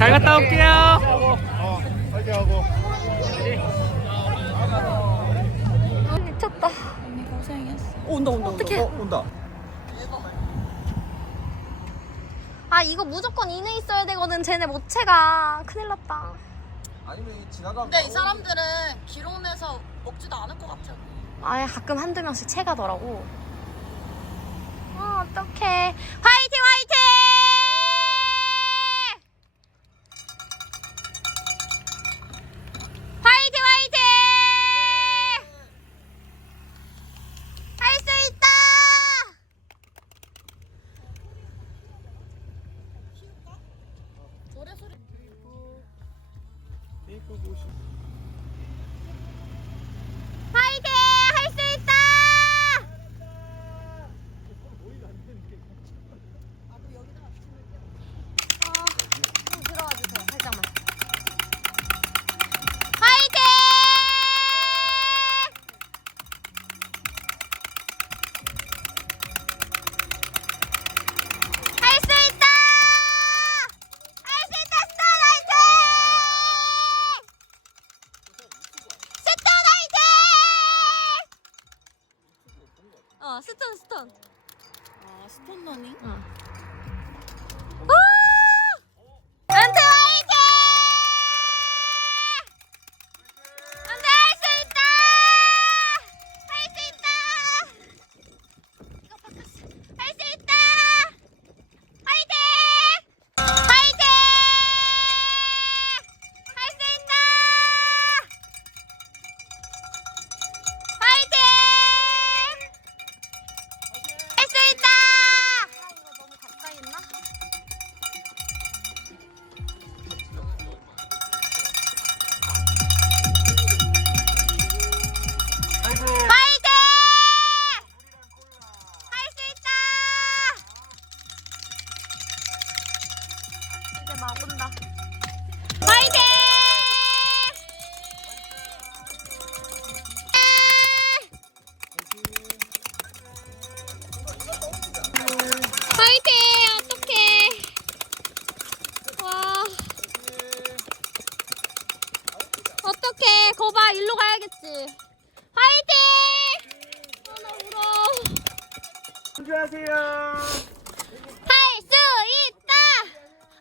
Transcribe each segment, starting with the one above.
잘 갔다 올게요. 어, 하고. 미쳤다. 언니 고생했어. 온다 온다 어떡해. 어, 온다. 아 이거 무조건 인에 있어야 되거든. 쟤네 못 채가. 큰일 났다. 아니면 지나가. 근데 이 사람들은 기록 내서 먹지도 않을 것 같아. 아예 가끔 한두 명씩 채가더라고. 아 어떡해. 화이 일로 가야겠지. 화이팅! 아, 나 울어. 준비하세요. 할 수 있다!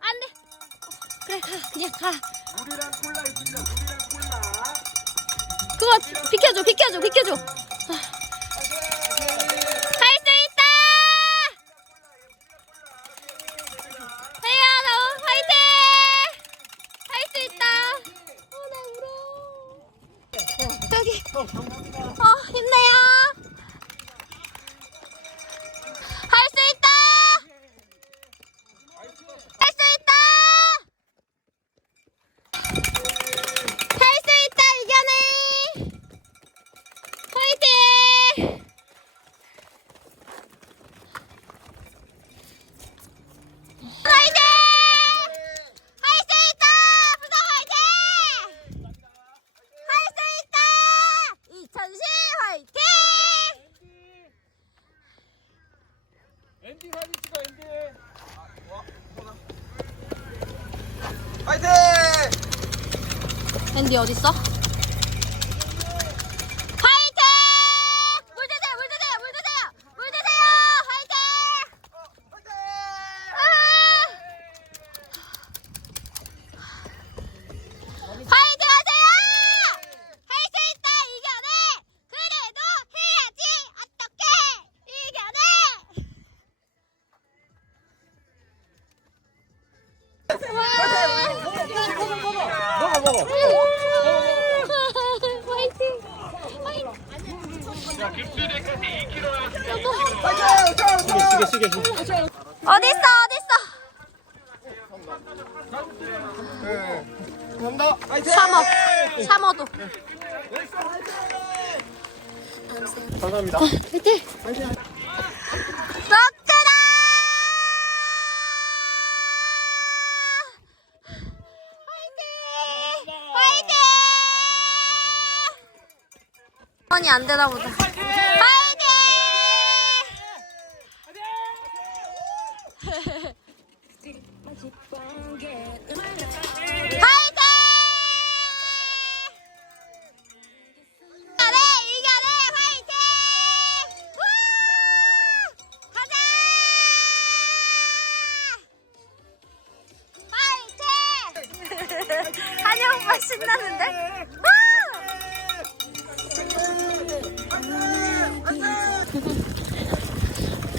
안 돼. 어, 그래, 가. 그냥 가. 물이랑 콜라 있습니다. 물이랑 콜라. 그거 비켜줘, 비켜줘, 비켜줘. 할 엔딩 사진 찍어 엔딩. 파이팅! 앤디 어딨어? 먹어. 화이팅! 시계 시계 시계. 어딨어, 어딨어? 네. 감사합니다. 파이팅! 참어, 참어도. 감사합니다. 화이팅! 아니 안 되나 보다.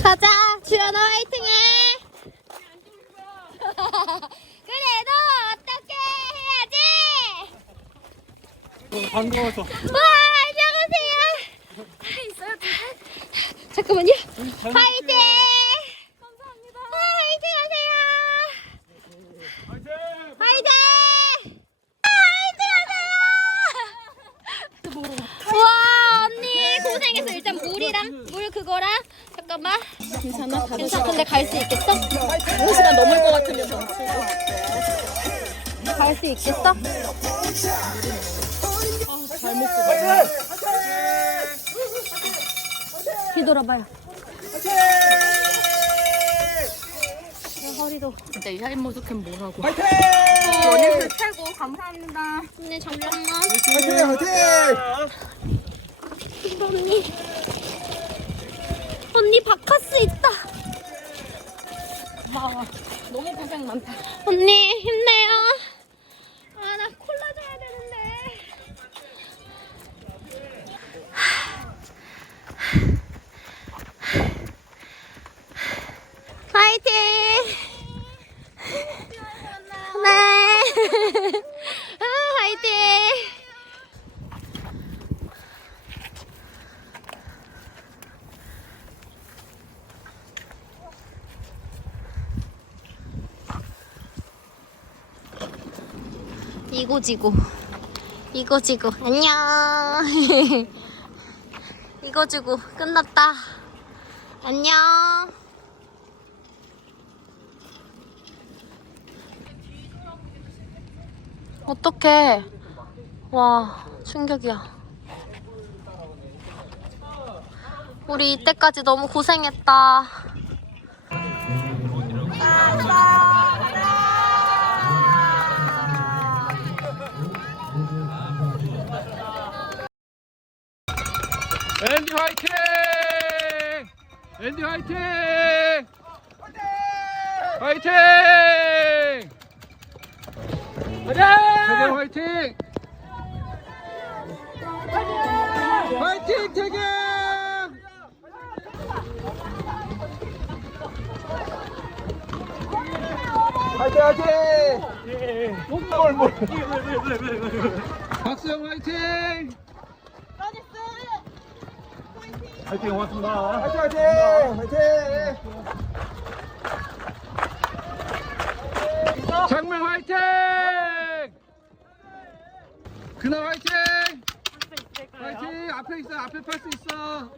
가자 주연아 화이팅해. 그래도 어떻게 해야지? 반가워서. 와 안녕하세요. 아, 있어요 잠깐만요. 화이팅 물이랑 물 그거랑 잠깐만 괜찮아? 괜찮아 근데 갈 수 있겠어? 1시간 넘을 것 같으면 갈수 있겠어? 뒤돌아봐요 내 허리도 진짜 이 샤인머스캔 뭐라고 화이팅! 연예술 최고 감사합니다 언니 잠깐만 화이팅! 화이팅! 언니 언니 바카스 있다. 고마워. 너무 고생 많다. 언니 힘내요 아 나 콜라 줘야 되는데 화이팅 네 아, 화이팅 이고지고. 이고지고. 안녕. 이고지고 끝났다. 안녕. 어떡해. 와 충격이야. 우리 이때까지 너무 고생했다 화이팅! 앤디 화이팅! 화이팅! 가자! 화이팅! 화이팅 태경! 화이팅 화이팅! 뭘 뭘? 박수영 화이팅! 화이팅 고맙습니다. 화이팅 화이팅 화이팅. 장명 화이팅. 그나 화이팅. 화이팅 앞에 있어 앞에 팔 수 있어.